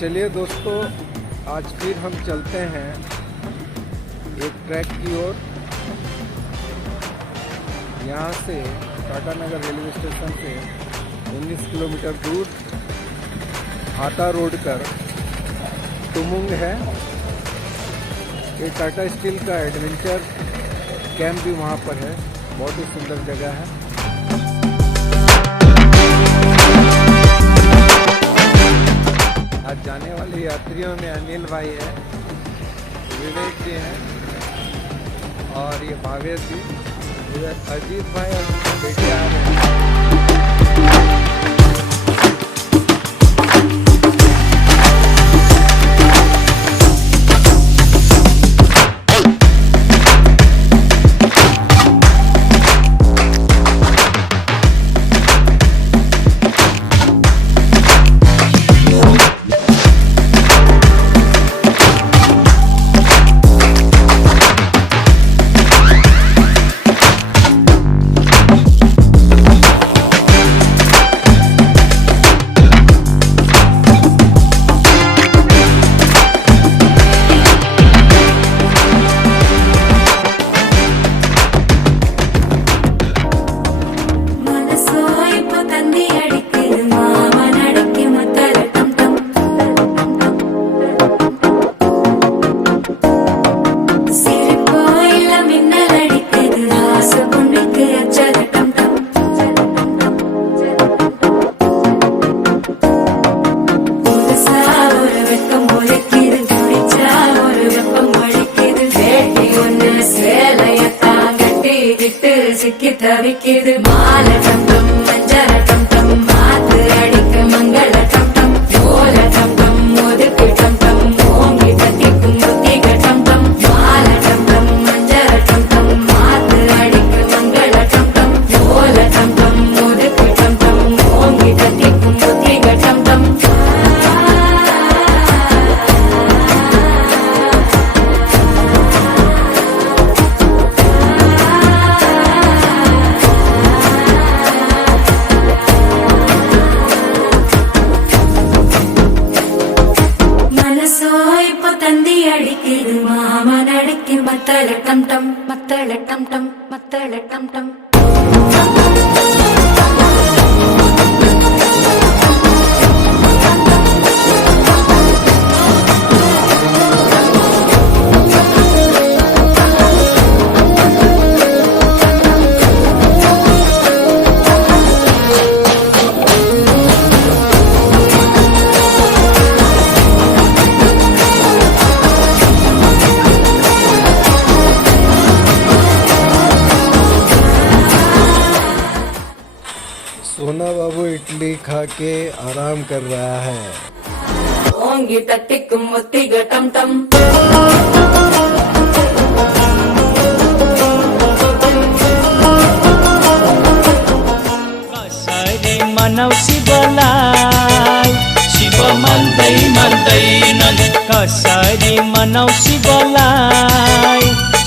चलिए दोस्तों, आज फिर हम चलते हैं एक ट्रैक की ओर। यहाँ से टाटा नगर रेलवे स्टेशन से 19 किलोमीटर दूर हाटा रोड कर तुमुंग है। ये टाटा स्टील का एडवेंचर कैंप भी वहाँ पर है, बहुत ही सुंदर जगह है। आज जाने वाले यात्रियों में अनिल भाई है, विवेक जी हैं और ये भावेश जी, अजीत भाई और उनके बेटे आ रहे हैं। சிக்கி தவிக்கிது மால டம் டம் மஞ்சர டம் டம் மாத்து அடிக்க மங்கள டம் டம் ஓல டம் டம் ஒதுக்கு டம் டம் ஓங்கி தட்டிக்கும் புத்திக டம் டம் மால டம் டம் மஞ்சர டம் டம் மாத்து அடிக்க மங்கள டம் டம் ஓல டம் டம் ஒதுக்கு டம் டம் ஓங்கி தட்டிக்கும் புத்திக டம் டம் அடிக்குது மாமன் அடிக்கு மத்தள டம் டம் மத்தள டம் டம் மத்தள டம் டம் सोना बाबू इडली खा के आराम कर रहा है। ओंगी तट्टिक्कुम मुत्तिग टम टम कसरी मनौ शिवलाई शिव मन्दै मन्दैनन् कसरी मनौ शिवलाई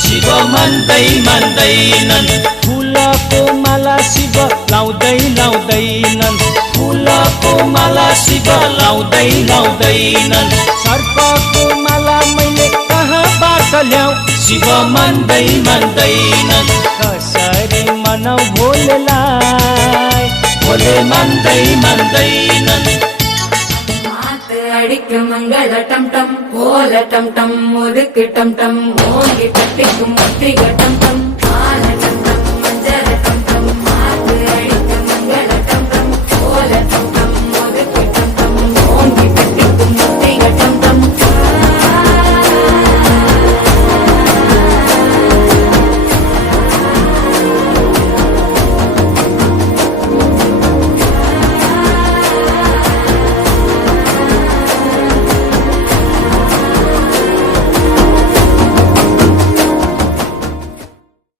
शिव मन्दै मन्दैनन् फुलको माला शिव लाउँदै लाउँदैनन् फुलको माला शिव लाउँदै लाउँदैनन् सर्पको माला मैले कहाँबाट ल्याऊ शिव मन्दै मन्दैनन् कसरी मनौ भोलेलाई भोले मन्दै मन्दैनन् மாத்து அடிக்க மங்கள டம் டம் ஓல டம் டம் ஒதுக்கு டம் டம் ஓங்கி தட்டிக்கும் முத்திக டம்